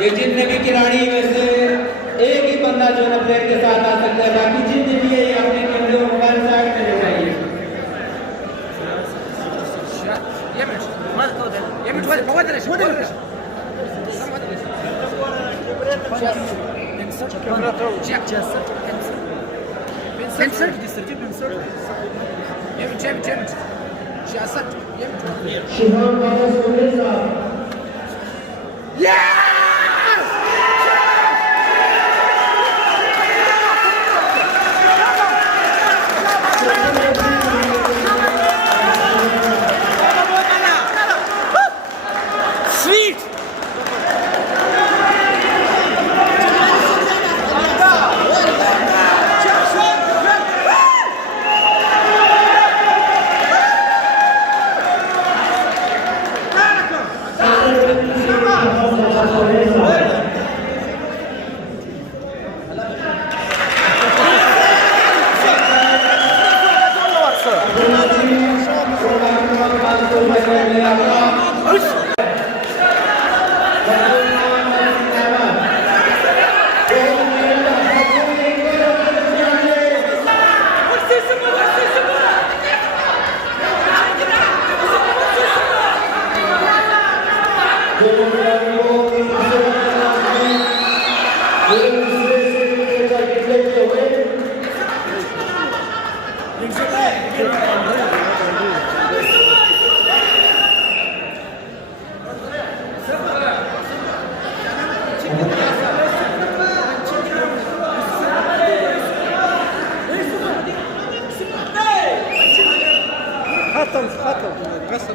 ये जितने भी खिलाड़ी वैसे एक ही बंदा जो है प्लेयर के साथ आ सकता है, बाकी जितने भी है ये अपने टीम को मोबाइल साइड में ले जाइए। خطر كسر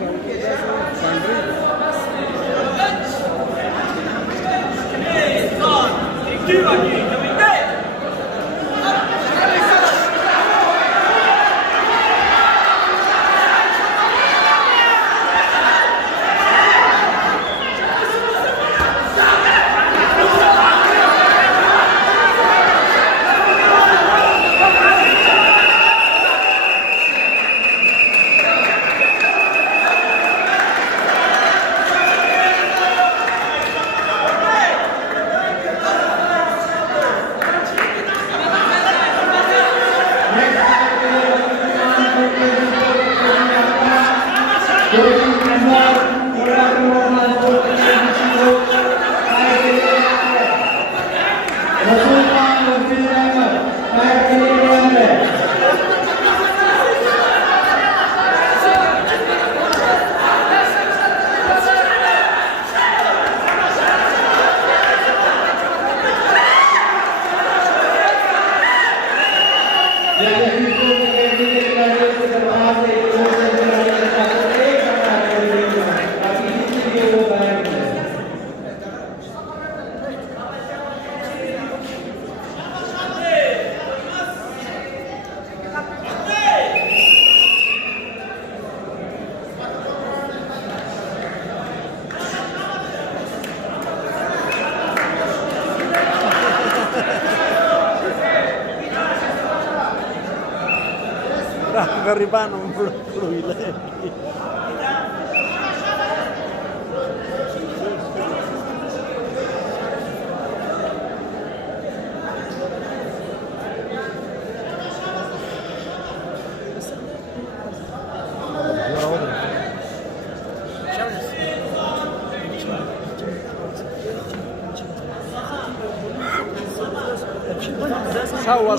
Garibano fluide.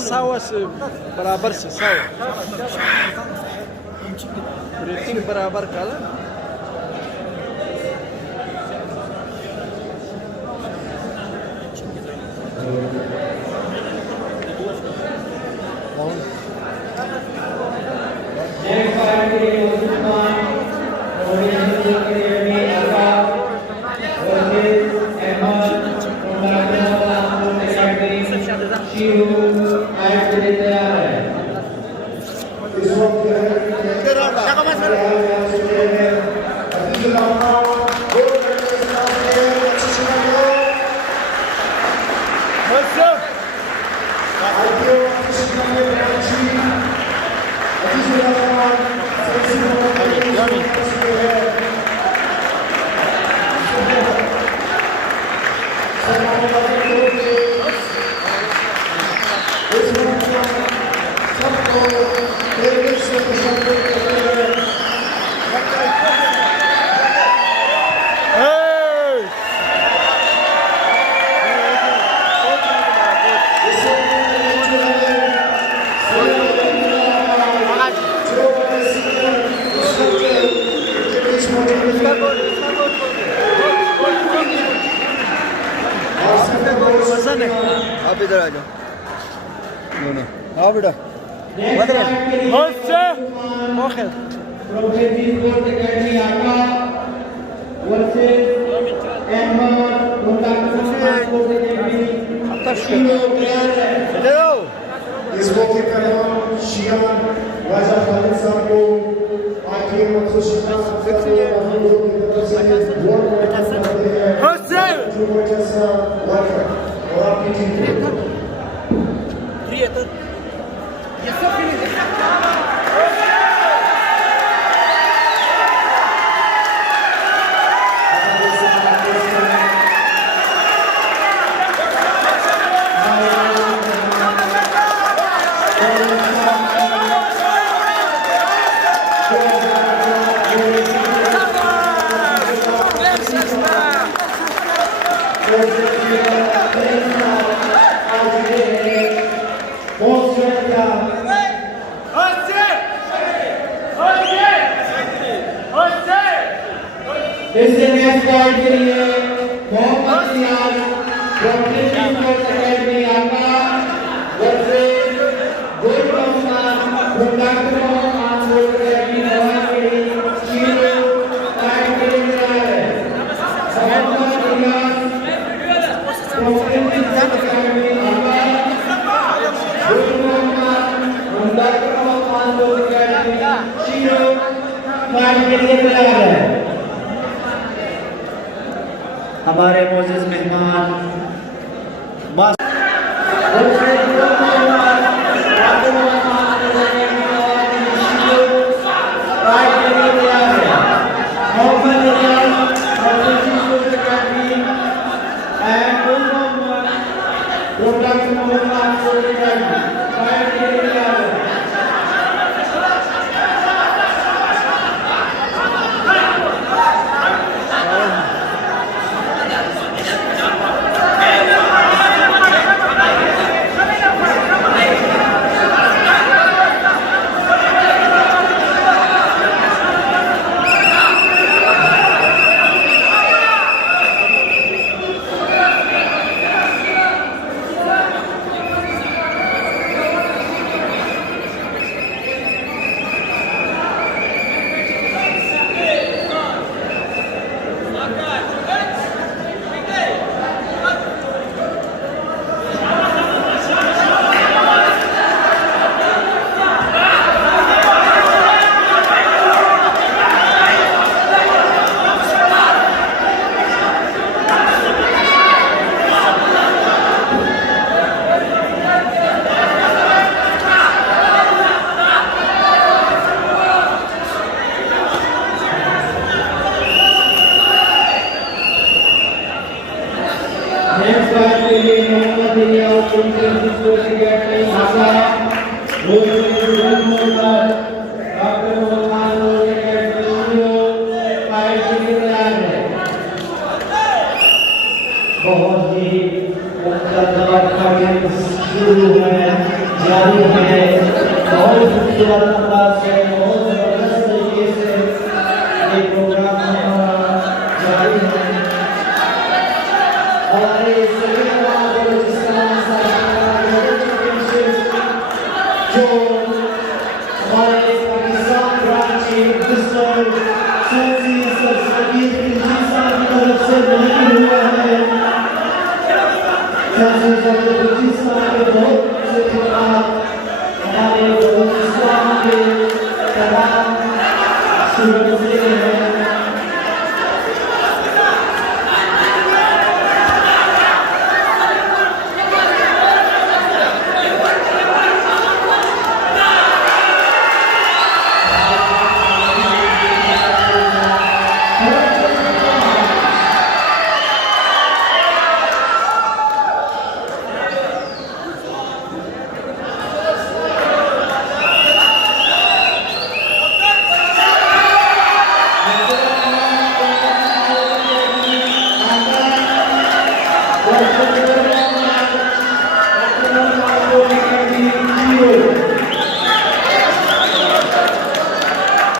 सावा से बराबर से सावा रेटिंग बराबर काला Ya comienza. ने आप इधर आ जाओ दोनों हाँ बेटा هسه واخد Profeti Sport Academy Akka versus Ahmad Conductor Sport Academy. तीनों तैयार है. जाओ इस मौके पर हम शियान राजा खालिद साहब को आखिरी मखसूस शिकस्त की तरफ से बहुत करते हैं هسه जो जैसा वर्कर और आपकी टीम को इससे नेक्स्ट पॉइंट के लिए मोहम्मद रियाज प्रोफेटी स्पोर्ट्स एकेडमी आका versus Gulmastan conductor on sports academy Nawakhedi शीरो फाइट के लिए तैयार है. मोहम्मद रियाज प्रोफेटी स्पोर्ट्स एकेडमी आका Gulmastan conductor on sports academy शीरो फाइट के लिए तैयार है. हमारे मोजिज मेहमान नेक्स्ट बार के लिए मोहम्मद रियाज प्रोफेटी sports academy aka doctor Mohammad academy शीरो फाइट के लिए तैयार है. बहुत ही शुरू है जारी है बहुत खूबसूरत अंदाज से बहुत जबरदस्त तरीके से ये प्रोग्राम हमारा जारी है. हमारे सभी जो हमारे पाकिस्तान ब्रांच के मिनिस्टर सैयदी सकीर खिलजी साहब की तरफ से मुनक्किद हुआ है. सैयदी सकीर खिलजी साहब के बहुत से खिलाफ हमारे पाकिस्तान के तमाम स्टूडेंट्स हैं.